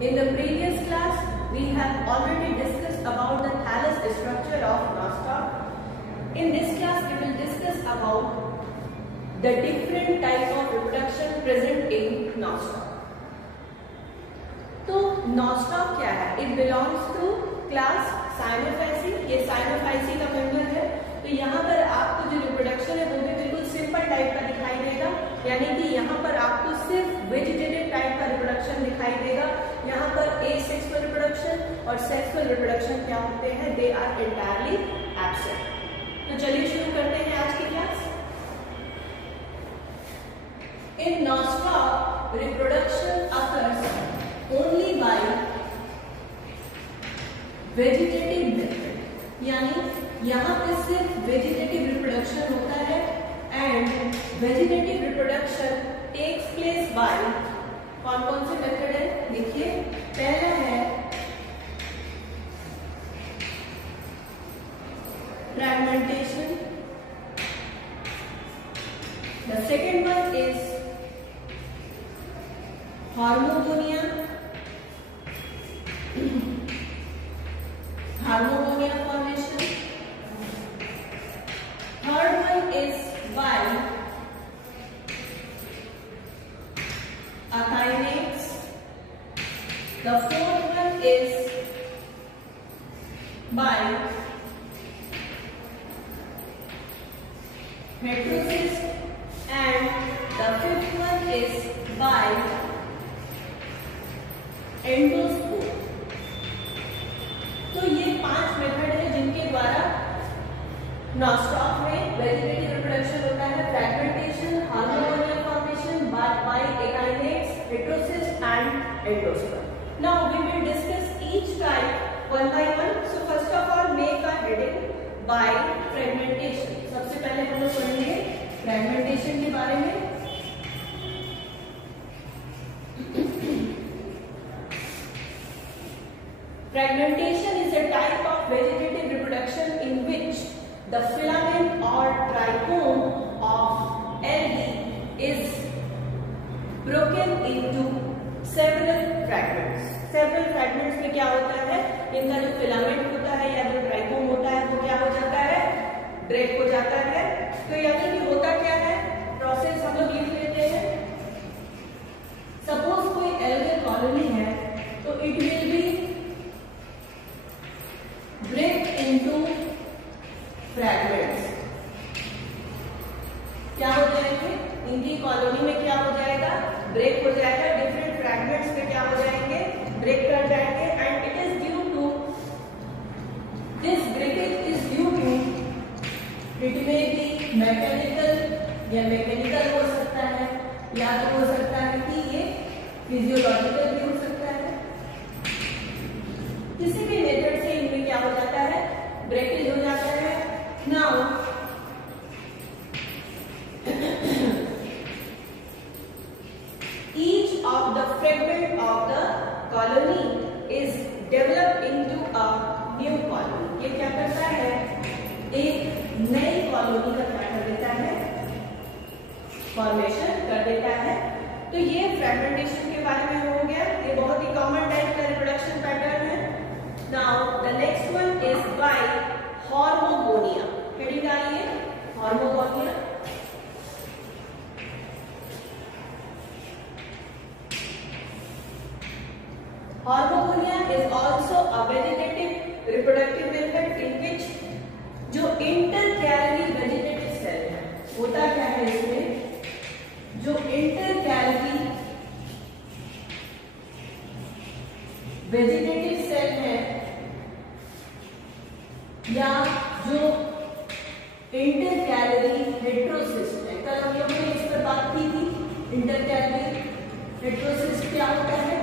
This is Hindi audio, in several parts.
In the previous class, we have already discussed about the thallus structure of nostoc. In this class, we will discuss about the different type of reproduction present in nostoc. तो nostoc क्या है? It belongs to class Cyanophyceae. ये Cyanophyceae का मेंबर है. तो यहाँ पर आपको जो रिप्रोडक्शन है वो भी बिल्कुल सिंपल टाइप का दिखाई देगा, यानी कि यहाँ पर आपको सिर्फ वेजिटेटिव टाइप का रिप्रोडक्शन दिखाई देगा. यहाँ पर एसेक्सुअल रिप्रोडक्शन और सेक्सुअल रिप्रोडक्शन क्या होते हैं, दे आर एंटायरली एब्सेंट. तो चलिए शुरू करते हैं आज की class. In nostoc reproduction occurs only by vegetative method, यानी यहाँ पे सिर्फ वेजिटेटिव रिप्रोडक्शन होता है. And vegetative reproduction takes place by कौन कौन से मेथड है देखिए. पहला है fragmentation. The second one is hormogonia. Harmogonia formation. Third one is by akynates. The fourth one is by heterocyst, and the fifth one is by endospore. तो ये 5 मेथड है जिनके द्वारा nostoc में वेजिटेटिव रिप्रोडक्शन होता है. Fragmentation, hormogonia formation, by akinetes, heterocyst and endosperm. Now we will discuss each type one by one. So first of all make a heading by fragmentation. सबसे पहले हम लोग पढ़ेंगे फ्रैगमेंटेशन के बारे में. Fragmentation is a type of vegetative reproduction in which the filament or trichome of algae is broken into several fragments. Several fragments में क्या होता है, इनका जो फिलामेंट होता है या जो ट्राइकोम होता है वो क्या हो जाता है, ब्रेक हो जाता है. तो यानी कि होता क्या है, प्रोसेस हम लोग लिख लेते हैं. सपोज कोई एल्गल कॉलोनी है तो it will be break into fragments. क्या हो जाएंगे, इनकी कॉलोनी में क्या हो जाएगा, ब्रेक हो जाएगा. डिफरेंट फ्रैगमेंट्स में क्या हो जाएंगे, ब्रेक कर जाएंगे. And it is due to this breakage is due to, it may be mechanical या मैकेनिकल हो सकता है, या तो हो सकता है कि ये फिजियोलॉजिकल भी हो सकता है. किसी भी मेथड से इनमें क्या हो जाता है, ब्रेकेज हो जाता है. Now each of the fragment of the colony is developed into a new colony. ये क्या करता है, एक नई कॉलोनी का क्या कर देता है, फॉर्मेशन कर देता है. तो ये फ्रैगमेंटेशन के बारे में हो गया. ये बहुत ही कॉमन टाइप का रिप्रोडक्शन पैटर्न है. Now the next one is by hormogonia. Heading डालिए hormogonia. Hormogonia is also a vegetative reproductive method in which जो intercalary vegetative cell है, होता क्या है इसमें, जो intercalary वेजिटेटिव सेल है या जो इंटरकैलरी हेटेरोसिस्ट है, कल हम लोगों ने इस पर बात की थी. इंटरकैलरी हेटेरोसिस्ट क्या होता है,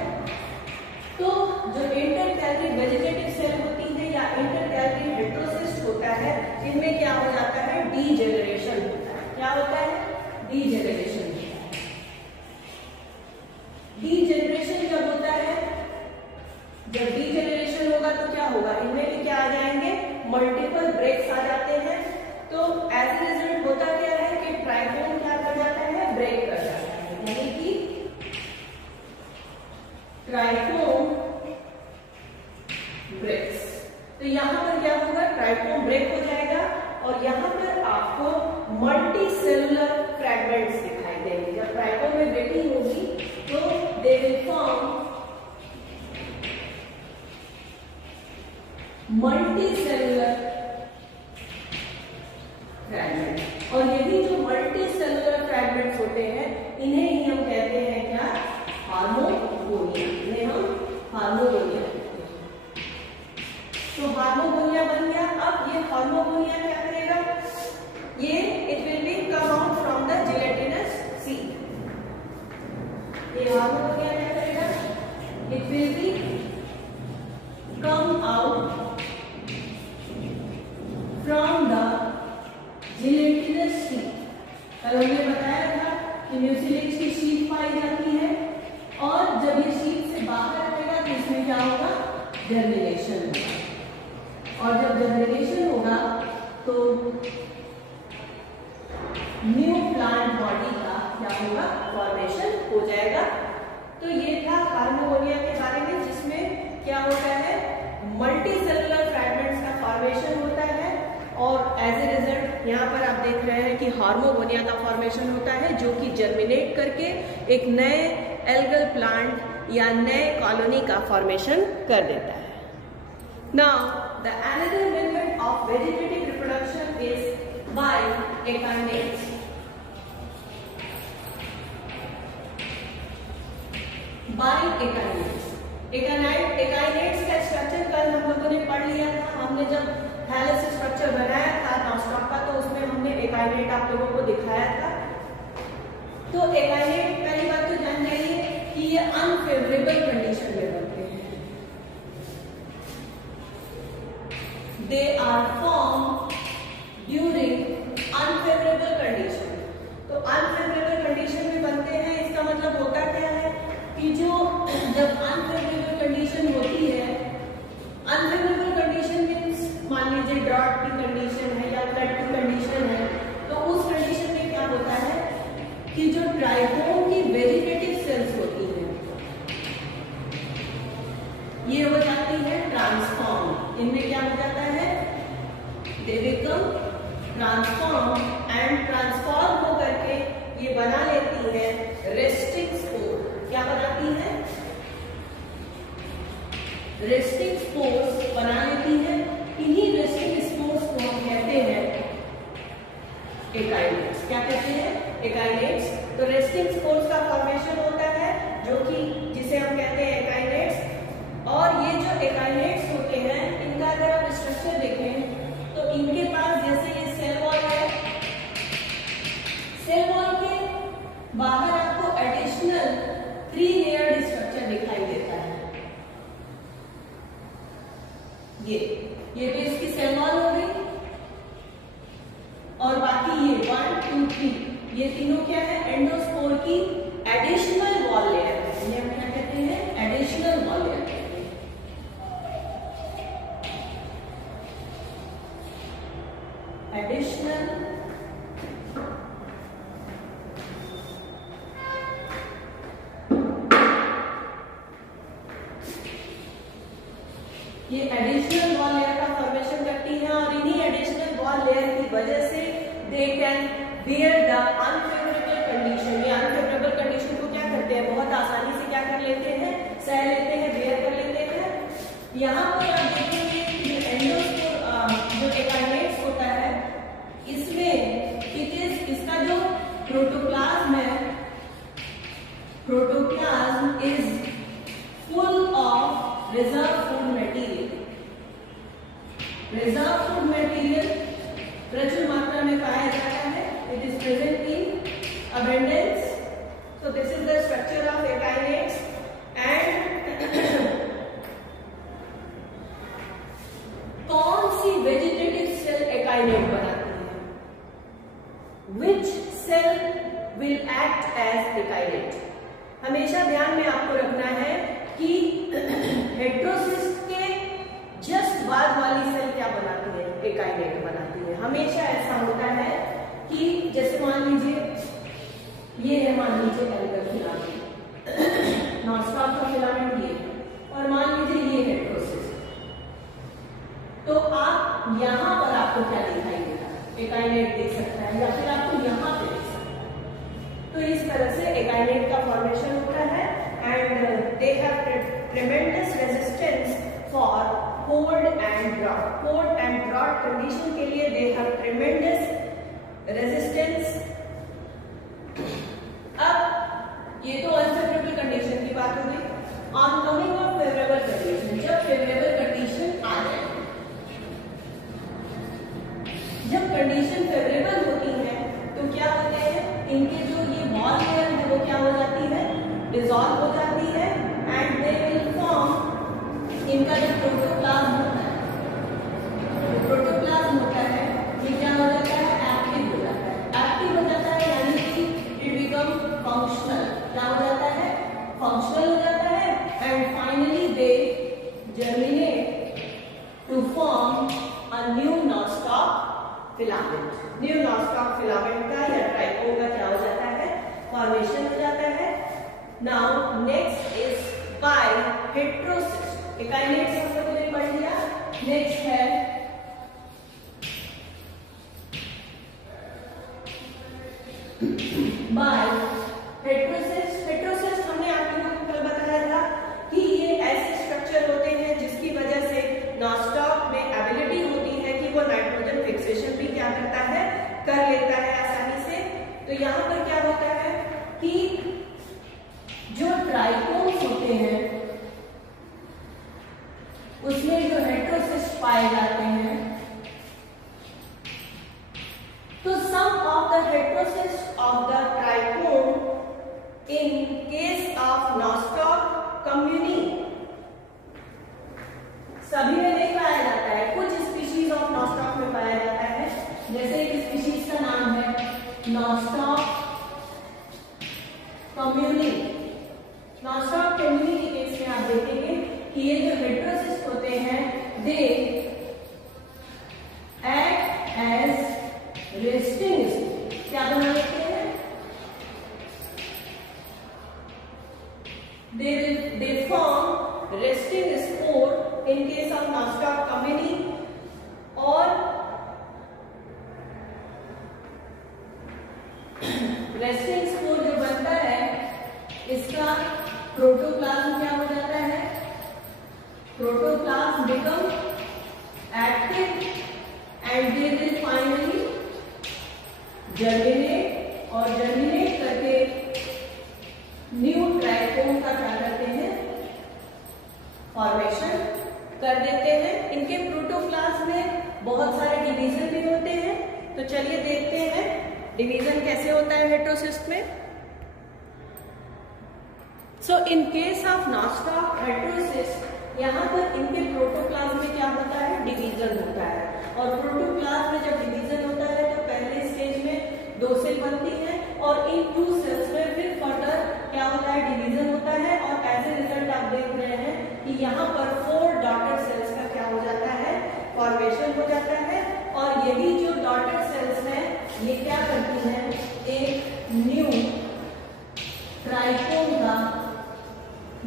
तो जो इंटरकैलरी वेजिटेटिव सेल होती है या इंटरकैलरी हेटेरोसिस्ट होता है, इनमें क्या हो जाता है, डीजेनरेशन होता है. क्या होता है, डीजेनरेशन. डीजेनरेशन जब होता है, जब डीजेनरेशन होगा तो क्या होगा, इनमें भी क्या आ जाएंगे, मल्टीपल ब्रेक्स आ जाते हैं. तो एज ए रिजल्ट होता क्या है कि ट्राइकोम क्या कर जाता है, ब्रेक कर जाता है. यानी कि ट्राइकोम मल्टी सेलुलर फ्रैगमेंट, और यही जो मल्टी सेलुलर फ्रैगमेंट्स होते हैं इन्हें ही हम कहते हैं क्या, हार्मोगोनिया। इन्हें हम हार्मोगोनिया कहते हैं। तो हार्मोगोनिया बन गया। अब ये हार्मोगोनिया क्या करेगा, ये it will be come out from the gelatinous seed. ये हार्मोगोनिया क्या करेगा, it will be come out from the gelatinous sheet. कल हमने बताया था कि म्यूसिलेज की शीट पाई जाती है, और जब ये शीट से बाहर आएगा तो इसमें क्या होगा, जर्मिनेशन होगा, और जब जर्मिनेशन होगा तो न्यू प्लांट बॉडी का क्या होगा, फॉर्मेशन हो जाएगा। तो ये था हार्मोगोनिया के बारे में, जिसमें क्या होता है, मल्टी सेलुलर फ्रैगमेंट्स का फॉर्मेशन होता है, और एज ए रिजल्ट यहाँ पर आप देख रहे हैं कि हार्मोगोनिया का फॉर्मेशन होता है, जो कि जर्मिनेट करके एक नए एल्गल प्लांट या नए कॉलोनी का फॉर्मेशन कर देता है। Now the another method of vegetative reproduction is by akinetes. By akinetes, akinetes का स्ट्रक्चर कल हम लोगों ने पढ़ लिया था। हमने जब थैलस स्ट्रक्चर बनाया था नॉस्टॉक का, तो उसमें हमने एकाइनेट आप लोगों को दिखाया था। तो एकाइनेट पहली बात तो जान जाइए कि ये अनफेवरेबल कंडीशन में बनते हैं। They are form during unfavourable condition. तो अनफेवरेबल कंडीशन में बनते हैं, इसका मतलब होता क्या है कि जो जब अनफेवरेबल कंडीशन होती है, अनफेवरेबल कंडीशन मीन्स मान लीजिए ड्रॉट की कंडीशन है या फ्लड की कंडीशन है, तो उस कंडीशन में क्या होता है कि जो ट्राइकोम की वेजिटेटिव सेल्स होती हैं ये हो जाती है ट्रांसफॉर्म। इनमें क्या हो जाता है, they become transform, and transform हो करके ये बना लेती है रेस्टिंग स्पोर। क्या बनाती है, रेस्टिंग स्पोर्स बना लेती है। इन्हीं रेस्टिंग स्पोर्स को हम कहते हैं एकाइनेट्स। क्या कहते हैं, एकाइनेट्स। तो रेस्टिंग स्पोर्स का फॉर्मेशन होता है जो कि जिसे हम कहते हैं एकाइनेट्स। और ये जो एकाइनेट्स होते हैं इनका अगर आप स्ट्रक्चर देखें तो इनके पास जैसे ये सेल वॉल है, सेल वॉल के बाहर आपको एडिशनल 3 लेयर्ड स्ट्रक्चर दिखाई देता है। ये बेस की सेल वॉल हो गई, और बाकी ये 1, 2, 3 ये तीनों क्या है, एंडोस्पोर की एडिशनल वॉल लेयर है। इन्हें हम क्या कहते हैं, एडिशनल वॉल लेयर कहते हैं। एडिशनल ये एडिशनल वॉल लेयर का फॉर्मेशन करती है, और इन्हीं एडिशनल वॉल लेयर की वजह से they can bear the unfavourable condition. ये अनफेवरेबल कंडीशन को क्या करते हैं, बहुत आसानी से क्या कर लेते हैं, सह लेते हैं, बियर कर लेते हैं। यहाँ पर आप देखेंगे कि एंडोस्पोर जो एकाइनेट्स होता है इसमें इसका जो प्रोटोप्लाज्म है, protoplasm is full of reserve food material. Reserve food material प्रचुर मात्रा में पाया जाता है। It is present in abundance. So this is the structure of akinetes. And कौन सी वेजिटेटिव सेल एकाइनेट बनाती है, which cell will act as akinete. हमेशा ध्यान में आपको रखना है कि हेटेरोसिस्ट के जस्ट बाद वाली सेल क्या बनाती है, एकाइनेट बनाती है। हमेशा ऐसा होता है कि जैसे मान लीजिए ये है, मान लीजिए एल्गल फिलामेंट, नॉस्टॉक का फिलामेंट ये, और मान लीजिए ये हेटेरोसिस्ट। तो आप यहाँ पर आपको क्या दिखाई देगा, एकाइनेट देख सकता है, या फिर आपको यहाँ पे देख सकता है। तो इस तरह से एकाइनेट का फॉर्मेशन होता है, and they have ट्रेमेंडस resistance for cold and drought. Cold and drought condition के लिए they have tremendous resistance. अब ये तो अनफेवरेबल कंडीशन की बात हो गई. On coming of favourable condition, जब फेवरेबल कंडीशन आ जाए, जब कंडीशन फेवरेबल होती है तो क्या होते हैं, इनके जो ये बॉल लेयर है वो क्या हो जाती है, डिसॉल्व हो जाती है एंड दे विल फॉर्म, इनका जो प्रोटोप्लाज्म होता है, प्रोटोप्लाज्म होता है ये क्या हो जाता है, एक्टिव हो जाता है. एक्टिव हो जाता है यानी कि इट बिकम फंक्शनल. क्या हो जाता है, फंक्शनल हो जाता है and finally they germinate to form a new nonstop filament. New nonstop filament का या ट्राइकोम का क्या हो जाता है, फॉर्मेशन हो जाता है. Now next is by heterosis. Akinetes हम लोगों ने पढ़ लिया. नेक्स्ट है बाय हेटेरोसिस. हेटेरोसिस हमने आप लोगों को कल बताया था कि ये ऐसे स्ट्रक्चर होते हैं जिसकी वजह से नॉनस्टॉप में एबिलिटी होती है कि वो नाइट्रोजन फिक्सेशन भी क्या करता है, कर लेता है आसानी से. तो यहाँ पर क्या होता है कि जो ट्राइकोम्स होते हैं उसमें जो हेटेरोसिस्ट पाए जाते हैं, तो some of the heterocyst of the trichome in case of nostoc commune, सभी में नहीं पाया जाता है, कुछ स्पीशीज ऑफ नॉनस्टॉप में पाया जाता है. जैसे एक स्पीशीज का नाम है नॉनस्टॉप कम्युनी. नॉनस्टॉप कम्युनी के केस में आप देखेंगे कि ये जो हेटेरोसिस्ट होते हैं दे एक्ट एज रेस्टिंग. क्या बना लेते हैं, they form resting spore in case of nonstop कम्युनी. और रेस्टिंग स्पोर जो बनता है इसका प्रोटोप्लाज्म क्या हो जाता है, protoplasm become active and they will finally germinate और जर्मिनेट करके न्यू ट्राइकोम का क्या करते हैं, फॉर्मेशन कर देते हैं. इनके प्रोटोप्लाज्म में बहुत सारे डिवीजन भी होते हैं. तो चलिए देखते हैं डिवीजन कैसे होता है हेटेरोसिस्ट में. So in case of nostoc heterocyst यहाँ पर इनके प्रोटोप्लाज्म में क्या होता है, डिवीजन होता है. और प्रोटोप्लाज्म में जब डिवीजन होता है तो पहले स्टेज में 2 सेल बनती है और इन 2 सेल्स में फिर फर्दर क्या होता है, डिवीजन होता है. और एज ए रिजल्ट आप देख रहे हैं कि यहाँ पर 4 डॉटर सेल्स का क्या हो जाता है, फॉर्मेशन हो जाता है. और यही जो डॉटर सेल्स हैं ये क्या करती हैं, एक न्यू ट्राइकोम का,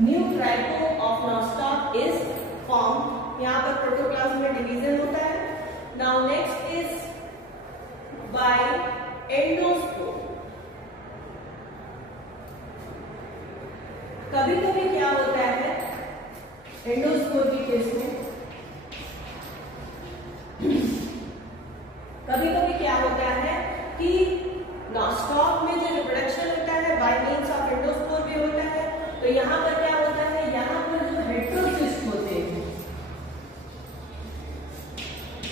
new trichome of non-stop is form. यहाँ पर प्रोटोप्लाज्म में डिवीजन होता है. Now next is bye endospore. कभी कभी क्या होता है एंडोस्पोर के केस में, कभी कभी क्या होता है कि नॉनस्टॉप में जो रिप्रोडक्शन होता है बाय मींस ऑफ एंडोस्पोर भी होता है. तो यहाँ पर क्या होता है, यहाँ पर जो हेटेरोसिस्ट होते हैं,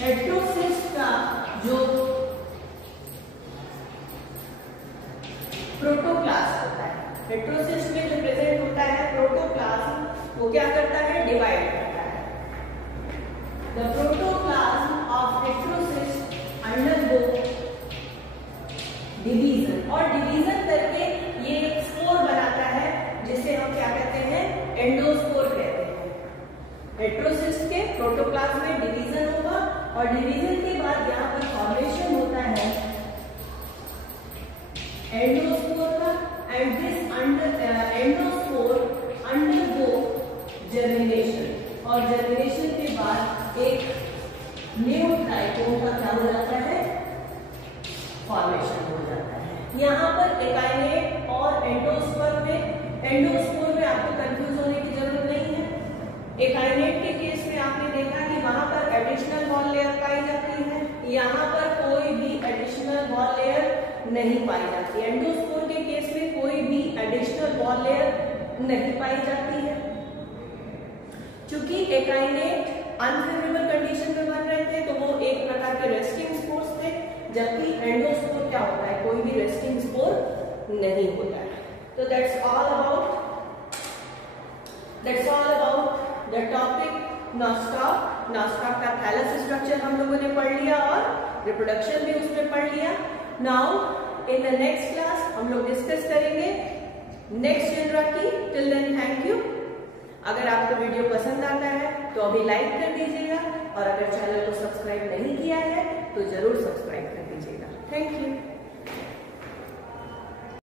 हेटेरोसिस्ट का जो प्रोटोप्लाज्म होता है, हेटेरोसिस्ट में जो प्रेजेंट होता है प्रोटोप्लाज्म, वो क्या करता है, डिवाइड करता है. The protoplasm of heterocyst undergo division. और डिवीजन करके ये एक स्पोर बनाता है जिसे हम क्या कहते हैं, एंडोस्पोर कहते हैं. हेटेरोसिस्ट के प्रोटोप्लाज्म में डिवीजन होगा और डिवीजन के बाद यहाँ पर फॉर्मेशन होता है एंडोस्पोर का. And this endospore undergo germination और जर्मिनेशन के बाद एक न्यू ट्राइकोम का क्या हो जाता है, फॉर्मेशन हो जाता है. यहाँ पर एकाइनेट और एंडोस्पोर में आपको कंफ्यूज होने की जरूरत नहीं है. एकाइनेट के केस में आपने देखा कि वहां पर एडिशनल वॉल लेयर पाई जाती है, यहाँ पर कोई भी एडिशनल वॉल लेयर नहीं पाई जाती। एंडोस्पोर के केस में कोई भी एडिशनल वॉल लेयर नहीं पाई जाती है। चूंकि एकाइनेट अनफेवरेबल कंडीशन में बन रहे थे तो वो एक प्रकार के रेस्टिंग स्पोर्स थे, जबकि एंडोस्पोर क्या होता है, कोई भी रेस्टिंग स्पोर नहीं होता है। तो that's all about the topic nostoc. Nostoc का थैलस स्ट्रक्चर हम लोगों ने पढ़ लिया और रिप्रोडक्शन भी उसमें पढ़ लिया। Now in the next class हम लोग डिस्कस करेंगे नेक्स्ट जनरा की। Till then thank you. अगर आपको वीडियो पसंद आता है तो अभी लाइक कर दीजिएगा और अगर चैनल को सब्सक्राइब नहीं किया है तो जरूर सब्सक्राइब कर दीजिएगा। Thank you.